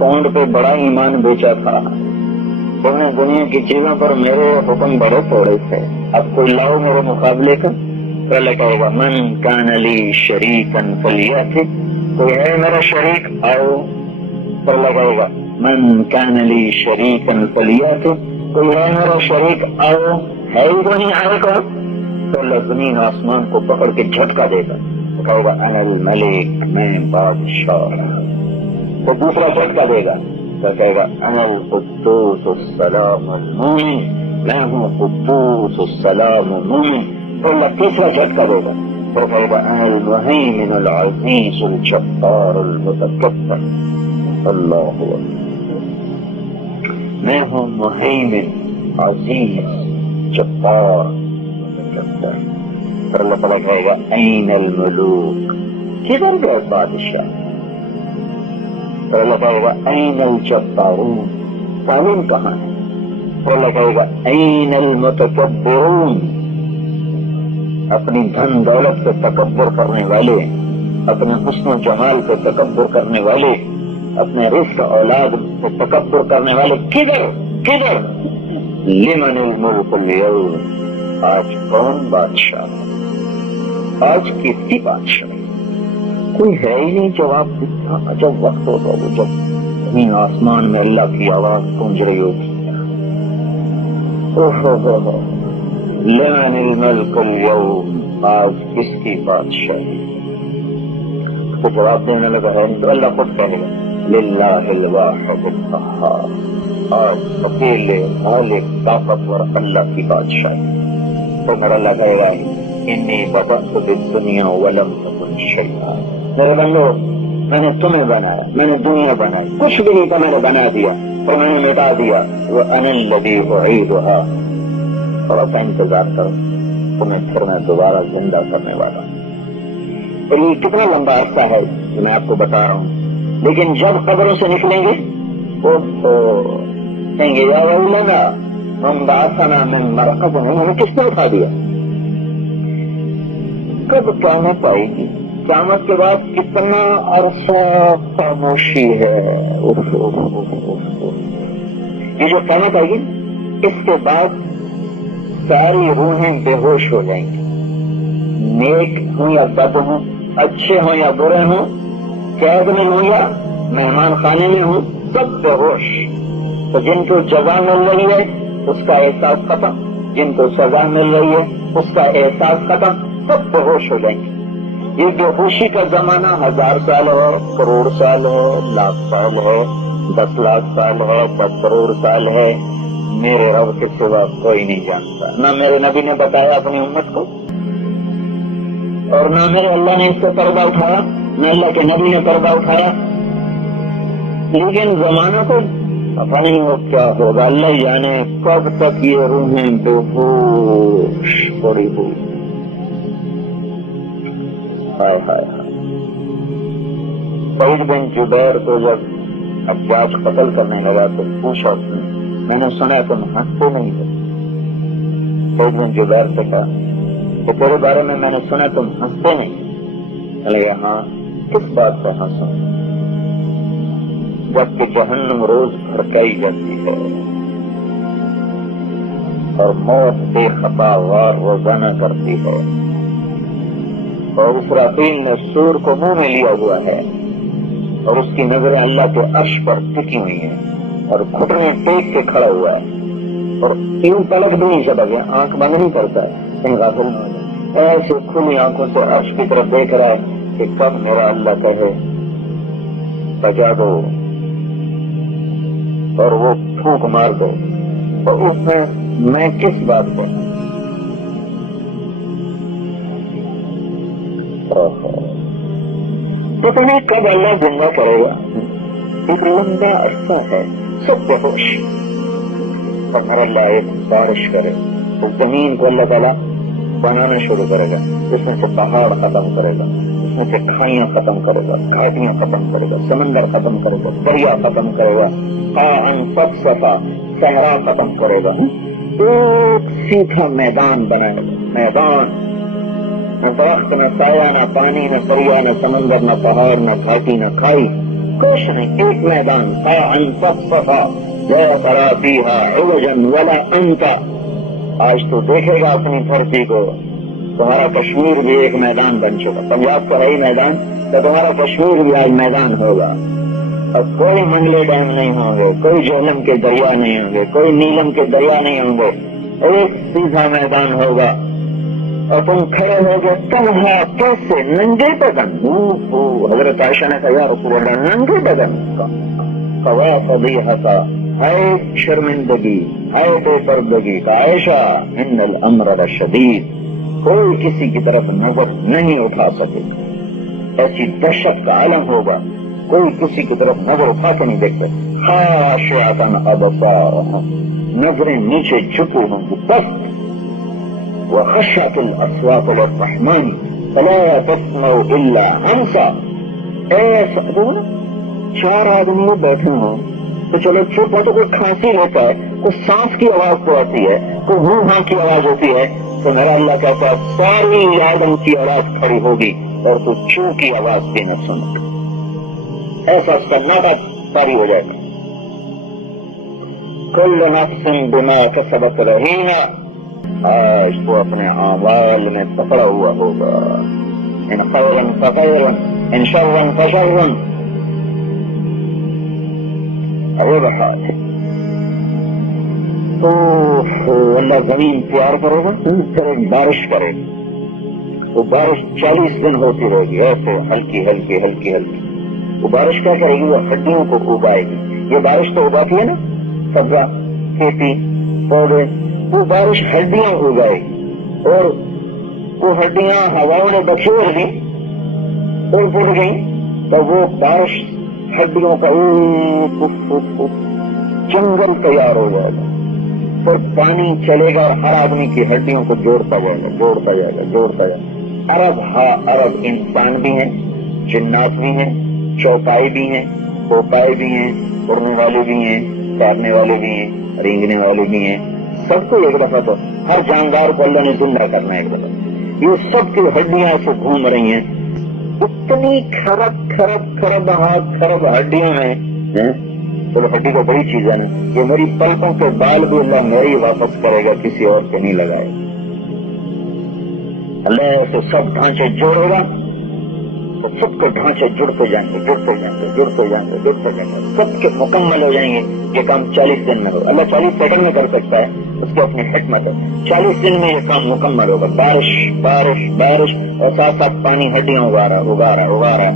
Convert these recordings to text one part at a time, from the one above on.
Pound پہ بڑا ایمان بیچا تھا، تم نے دنیا کی چیزوں پر میرے حکم بڑے تھوڑے تھے، اب کوئی لاؤ میرے مقابلے کا۔ پہلے کہے گا من کان لی شریکا فلیأتی، کوئی ہے میرا شریک آؤ۔ پہلے کہے گا من کان لی شریکا فلیأتی، کوئی ہے میرا شریک آؤ، ہے ہی تو نہیں آئے گا۔ پہلے زمین آسمان کو پکڑ کے جھٹکا دے گا، کہے گا انا الملک، میں بادشاہ۔ تو دوسرا جھٹکا دے گا تو کہے گا انا القدوس السلام المومن، میں ہوں قدوس السلام المومن۔ تو اللہ تیسرا جھٹکا دے گا تو کہے گا انا المہیمن العزیز الجبار المتکبر۔ اللہ اکبر، میں ہوں مہیمن عزیز جبار متکبر۔ پھر اللہ تعالیٰ کہے گا این الملوک، کدھر گئے بادشاہ؟ پھر اللہ کہے گا این الجبارون، قانون کہاں ہے؟ پھر اللہ کہے گا این المتکبرون، اپنی دھن دولت پہ تکبر کرنے والے، اپنے حسن و جمال پہ تکبر کرنے والے، اپنے رزق اولاد پہ تکبر کرنے والے، کدھر کدھر؟ لمن الملک اليوم، آج کون بادشاہ؟ آج کس کی بادشاہ؟ کوئی ہے ہی نہیں جواب دیتا۔ جب وقت ہوگا وہ جب زمین آسمان میں اللہ کی آواز گونج رہی ہوگی، لمن الملک اليوم، آج کس کی بادشاہی؟ تو جواب دینے لگا ہے تو اللہ خود کہے گا للہ الواحد القہار، آج اکیلے مالک طاقتور اللہ کی بادشاہی۔ تو میرا اللہ کہے گا انی بدأت بالدنیا ولم تکن شیئا، میرے بندو میں نے تمہیں بنایا، میں نے دنیا بنائی، کچھ بھی نہیں تھا، میں نے بنا دیا اور میں نے مٹا دیا۔ وَأَنَا الَّذِي أُعِيدُهَا، تھوڑا سا انتظار کرو، تمہیں پھر میں دوبارہ زندہ کرنے والا ہوں۔ اور یہ کتنا لمبا عرصہ ہے جو میں آپ کو بتا رہا ہوں، لیکن جب قبروں سے نکلیں گے وہ کہیں گے یا ویلنا من بعثنا من مرقدنا، ہمیں کس نے اٹھا دیا؟ کب قیامت آئے گی؟ قیامت کے بعد کتنا عرصہ خاموشی ہے۔ یہ جو قیامت آئے گی اس کے بعد ساری روحیں بے ہوش ہو جائیں گی، نیک ہوں یا بد ہوں، اچھے ہوں یا برے ہوں، قید میں ہوں یا مہمان خانے میں ہوں، سب بے ہوش۔ تو جن کو جزا مل رہی ہے اس کا احساس ختم، جن کو سزا مل رہی ہے اس کا احساس ختم، سب بے ہوش ہو جائیں گے۔ یہ بے ہوشی کا زمانہ 1000 سال ہو، کروڑ سال ہو، لاکھ سال ہو، 10 لاکھ سال ہو، 10 کروڑ سال ہے، میرے رب کے سوا کوئی نہیں جانتا۔ نہ میرے نبی نے بتایا اپنی امت کو، اور نہ میرے اللہ نے اس سے پردہ اٹھایا، نہ اللہ کے نبی نے پردہ اٹھایا۔ لیکن زمانہ تو پتہ نہیں وہ کیا ہوگا، اللہ جانے کب تک یہ روحیں بے ہوش پڑی ہوئی۔ سعید بن جبیر کو جب حجاج قتل کرنے لگا تو پوچھا میں نے سنا تم ہنستے نہیں ہو۔ سعید بن جبیر سے کہا کہ تیرے بارے میں نے سنا تم ہنستے نہیں۔ چلے ہاں، کس بات پر ہنسوں؟ جبکہ جہنم روز بھڑکائی جاتی ہے اور موت بے خطا وار روزانہ کرتی ہے، اور اسرافیل نے سور کو منہ میں لیا ہوا ہے، اور اس کی نظریں اللہ کے عرش پر ٹکی ہوئی ہیں، اور گھٹنے ٹیک کے کھڑا ہوا ہے، اور یوں پلک بھی نہیں سکتا، آنکھ بند نہیں کرتا، کہیں غافل نہ ہو جائے، ایسے کھلی آنکھوں سے عرش کی طرف دیکھ رہا ہے کہ کب میرا اللہ کہے بجا دو اور وہ پھونک مار دو۔ اور اس میں کس بات پر پتہ نہیں کب اللہ زندہ کرے گا، ایک لمبا عرصہ ہے، سب بے ہوش۔ اور میرا اللہ ایک بارش کرے تو زمین کو اللہ تعالیٰ بنانا شروع کرے گا، اس میں سے پہاڑ ختم کرے گا، اس میں سے کھائیاں ختم کرے گا، گھاٹیاں ختم کرے گا، سمندر ختم کرے گا، دریا ختم کرے گا، صفا صحرا ختم کرے گا، ایک سیدھا میدان بنائے گا، میدان، نہ درخت، نہ سایہ، نہ پانی، نہ دریا، نہ سمندر، نہ پہاڑ، نہ گھاٹی، نہ کھائی، کچھ نہیں، ایک میدان قاعا صفصفا لا ترى فيها عوجا ولا امتا. آج تو دیکھے گا اپنی دھرتی کو، تمہارا کشمیر بھی ایک میدان بن چکا. پنجاب کا ہے ہی میدان، تو تمہارا کشمیر بھی آج میدان ہوگا. اور کوئی منگلے ڈیم نہیں ہوں گے، کوئی جہلم کے دریا نہیں ہوں گے، کوئی نیلم کے دریا نہیں ہوں گے. ایک سیدھا میدان ہوگا اور تم کھڑے ہو گے تنہا کیسے ننگے بدن. حضرت عائشہ نے کہا یا رسول اللہ ننگے بدن کا قوا فضیحتا، ہے شرمندگی، ہے بے پردگی. کا عائشہ ان الامر لشدید، کوئی کسی کی طرف نظر نہیں اٹھا سکے. ایسی دہشت کا عالم ہوگا، کوئی کسی کی طرف نظر اٹھا کے نہیں دیکھتے. خاشعۃ ابصارهم، نظریں نیچے جھکی ہوں گی بس. وخشعت الاصوات للرحمن فلا تسمع الا همسا. ایسا چار آدمی بیٹھے ہوں تو چلو چپ ہو تو کوئی کھانسی ہوتا ہے، کوئی سانس کی آواز تو آتی ہے، کوئی ہوں ہاں کی آواز ہوتی ہے، تو میرا اللہ کہتا ہے ساری آدم کی آواز کھڑی ہوگی اور تو چوں کی آواز بھی نہ سن. ایسا اس کا ناٹا ساری ہو جائے گا. کل نفس بما کسبت رہینہ، آج تو اپنے اعمال میں پکڑا ہوا ہوگا. ان خیرا فخیرا ان شرا فشرا. اور حال تو اللہ زمین پیار کرے گا، بارش کرے گا. وہ بارش 40 دن ہوتی رہے گی ایسے ہلکی ہلکی ہلکی ہلکی. وہ بارش کیا کرے گی؟ وہ ہڈیوں کو اگائے گی. یہ بارش تو اگاتی ہے نا سبزہ کھیتی پودے، وہ بارش ہڈیاں اگائے گی اور وہ ہڈیاں ہواؤں نے بکھیر لی اور گر گئی تو وہ بارش ہڈیوں کا جنگل تیار ہو جائے گا. اور پانی چلے گا اور ہر آدمی کی ہڈیوں کو جوڑتا جائے گا جوڑتا جائے گا جوڑتا جائے گا. ارب ہاں ارب انسان بھی ہیں، جنات بھی ہیں، چوپائے بھی ہیں، پوپائے بھی ہیں، اڑنے والے بھی ہیں، تیرنے والے بھی ہیں، رینگنے والے بھی ہیں. سب کو ایک دفعہ تو ہر جاندار کو اللہ نے زندہ کرنا ہے ایک دفعہ. یہ سب کی ہڈیاں ایسے گھوم رہی ہیں. اتنی کھرب کھرب کھرب ہاتھ کھرب ہڈیاں ہیں. چلو ہڈی کو بڑی چیز ہے نا، یہ میری پلکوں کے بال بھی اللہ میرے ہی واپس کرے گا، کسی اور کے نہیں لگائے. اللہ ایسے سب ڈھانچے جوڑے گا تو سب کے ڈھانچے جڑتے جائیں گے جڑتے جائیں گے جڑتے جائیں گے جڑتے جائیں گے. سب کے مکمل ہو جائیں گے. یہ کام 40 دن میں ہوگا. اللہ 40 سیکنڈ میں کر سکتا ہے، اس کی اپنی حکمت ہے. 40 دن میں یہ کام مکمل ہوگا. بارش بارش بارش اور ساتھ ساتھ پانی ہڈیاں اگا رہا اگا رہا اگا رہا.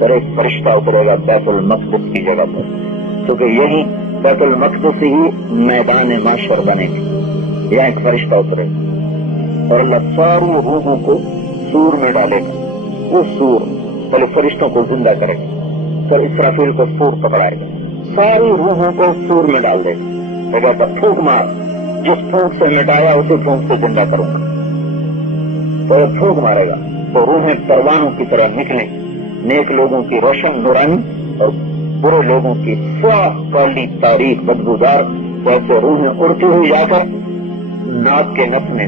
اور ایک فرشتہ اترے گا بیت المقدس کی جگہ پر، کیونکہ یہی بیت المقدس ہی میدان معاشر بنے گی. یہاں ایک فرشتہ اترے گا اور اللہ ساری روحوں کو سور میں ڈالے گا. وہ سور پہلے فرشتوں کو زندہ کرے گا، پھر اسرافیل کو سور پکڑائے گا، ساری روحوں کو سور میں ڈال دے گا. پھونک مار، جس پھونک سے مٹایا اسی پھونک سے زندہ کروں گا. تو پھونک مارے گا تو روحیں پروانوں کی طرح نکلیں. نیک لوگوں کی روشن نورانی اور برے لوگوں کی صاف کالی تاریخ بدبودار ویسے روحیں اڑتی ہوئی جا کر ناک کے نف میں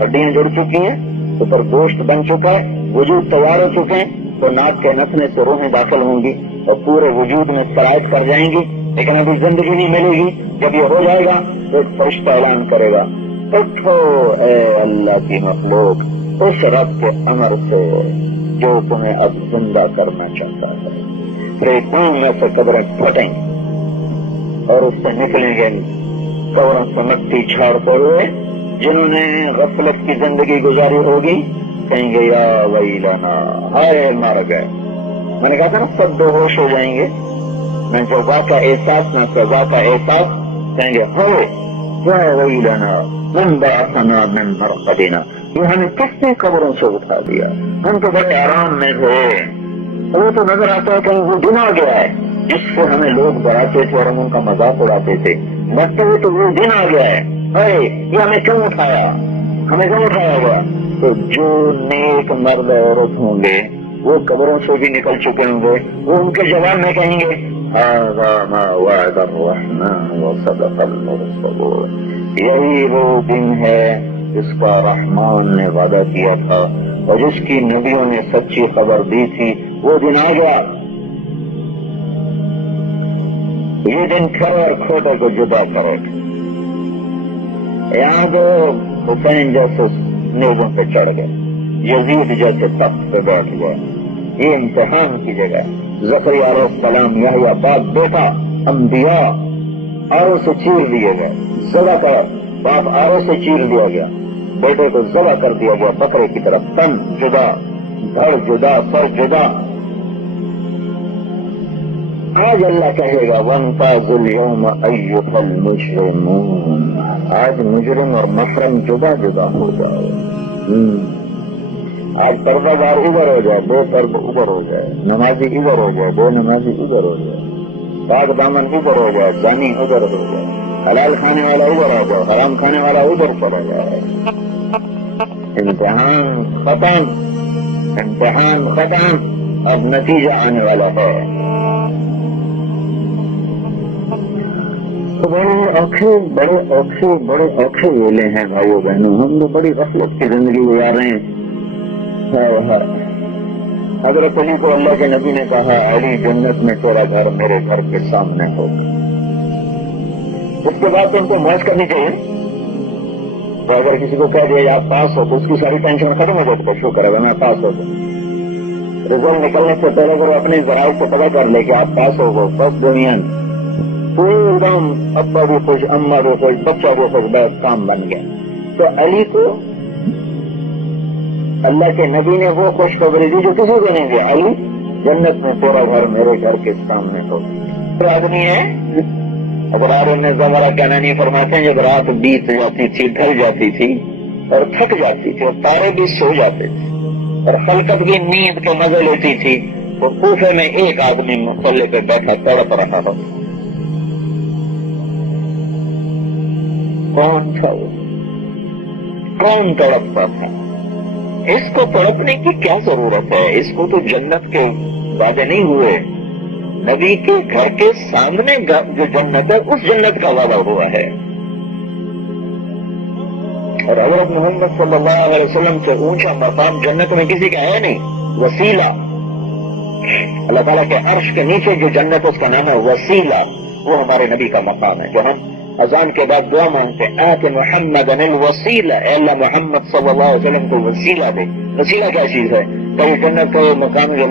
ہڈیاں جڑ چکی ہیں، اوپر گوشت بن چکا ہے، وجود تیار ہو چکے ہیں، تو ناک کے نفنے سے روحیں داخل ہوں گی اور پورے وجود میں سرایت کر جائیں گی. لیکن ابھی زندگی نہیں ملے گی. جب یہ ہو جائے گا تو ایک فرشتہ اعلان کرے گا اٹھو اے اللہ کی مخلوق اس رب کے امر سے جو تمہیں اب زندہ کرنا چاہتا ہے. پھر میں سے قبریں پھٹیں اور اس سے نکلیں گے قبروں سے مٹی چھاڑتے ہوئے. جنہوں نے غفلت کی زندگی گزاری ہوگی کہیں گے یا ویلنا، ہائے مر گئے. میں نے کہا تھا نا سب بے ہوش ہو جائیں گے. نہ جزا کا احساس نہ سزا کا احساس. کہیں گے ہائے یا ویلنا من بعثنا من مرقدنا، یہ ہمیں کس نے قبروں سے اٹھا دیا؟ ہم تو بڑے آرام میں تھے. وہ تو نظر آتا ہے کہیں وہ دن آ گیا ہے جس سے ہمیں لوگ ڈراتے تھے اور ہم ان کا مذاق اڑاتے تھے. مرتے ہوئے تو وہ دن آ گیا ہے. یہ ہمیں کیوں اٹھایا؟ ہمیں کیوں اٹھایا ہوا؟ تو جو نیک مرد عورت ہوں گے وہ قبروں سے بھی نکل چکے ہوں گے. وہ ان کے جواب میں کہیں گے هذا ما وعد الرحمن وصدق المرسلون. یہی وہ دن ہے جس کا رحمان نے وعدہ کیا تھا اور جس کی نبیوں نے سچی خبر دی تھی، وہ دن آ گیا۔ یہ دن کھڑے اور کھوٹے کو جدا کرے۔ یہاں تو حسین جیسے نیزوں پہ چڑھ گئے، یزید جیسے تخت پہ بیٹھ گئے۔ یہ امتحان کی جگہ۔ زکریا علیہ السلام یحییٰ پاک بیٹا، انبیاء آروں سے چیر دیے گئے، ذبح کر، باپ آروں سے چیر دیا گیا، بیٹے کو ذبح کر دیا گیا بکرے کی طرف، تن جدا، دھڑ جدا، سر جدا۔ آج اللہ کہے گا وَامْتَازُوا الْيَوْمَ أَيُّهَا الْمُجْرِمُونَ، آج مجرم اور محرم جدا جدا ہو جاؤ۔ آج پردہ دار ادھر ہو جائے، بے پردہ ادھر ہو جائے، نمازی ادھر ہو جائے، بے نمازی ادھر ہو جائے، پاک دامن ادھر ہو جائے، زانی ادھر ہو جائے، حلال کھانے والا ادھر ہو جائے، حرام کھانے والا ادھر چلا جائے۔ امتحان ختم، امتحان ختم، اب نتیجہ آنے والا ہے۔ تو بڑے اوکھے ویلے ہیں بھائیو بہنوں، ہم تو بڑی غفلت کی زندگی گزار رہے ہیں۔ حضرت علی کو اللہ کے نبی نے کہا علی جنت میں تیرا گھر میرے گھر کے سامنے ہو۔ اس کے بعد تو ان کو موج کرنی چاہیے۔ تو اگر کسی کو کہہ دیا آپ پاس ہو تو اس کی ساری ٹینشن ختم ہو جاتی ہے، شو کرے گا میں پاس ہو تو رزلٹ نکلنے سے پہلے اگر وہ اپنے ذرائع سے پتا کر لے کہ آپ پاس ہو گئے، سب دنیا ایک دم ابا بھی خوش، اماں بھی خوش، بچہ بھی خوش، بس کام بن گیا۔ تو علی کو اللہ کے نبی نے وہ خوشخبری دی جو کسی کو نہیں دیا، علی جنت میں تیرا گھر میرے گھر کے سامنے ہو۔ آدمی ہے ابرار نے زمرہ کہنا نہیں فرماتے ہیں، جب رات بیت جاتی تھی، ڈھل جاتی تھی اور تھک جاتی تھی اور تارے بھی سو جاتے تھے اور خلقت بھی نیند کے مزے لیتی تھی، تو کوفے میں ایک آدمی مصلے پہ بیٹھا تڑپ رہا ہو۔ کون تھا وہ؟ کون تڑپتا تھا؟ اس کو تڑپنے کی کیا ضرورت ہے؟ اس کو تو جنت کے وعدے نہیں ہوئے، نبی کے گھر کے سامنے جو جنت ہے اس جنت کا وعدہ ہوا ہے۔ اور حضرت محمد صلی اللہ علیہ وسلم سے اونچا مقام جنت میں کسی کا ہے نہیں۔ وسیلہ، اللہ تعالیٰ کے عرش کے نیچے جو جنت اس کا نام ہے وسیلہ، وہ ہمارے نبی کا مقام ہے۔ جو ہم اذان کے بعد دعا مانگتے ہیں آت محمد الوسیلہ، اے اللہ محمد صلی اللہ علیہ وسلم کو وسیلہ دے۔ وسیلہ کیا چیز ہے؟ کہ جنت کا یہ مقام جو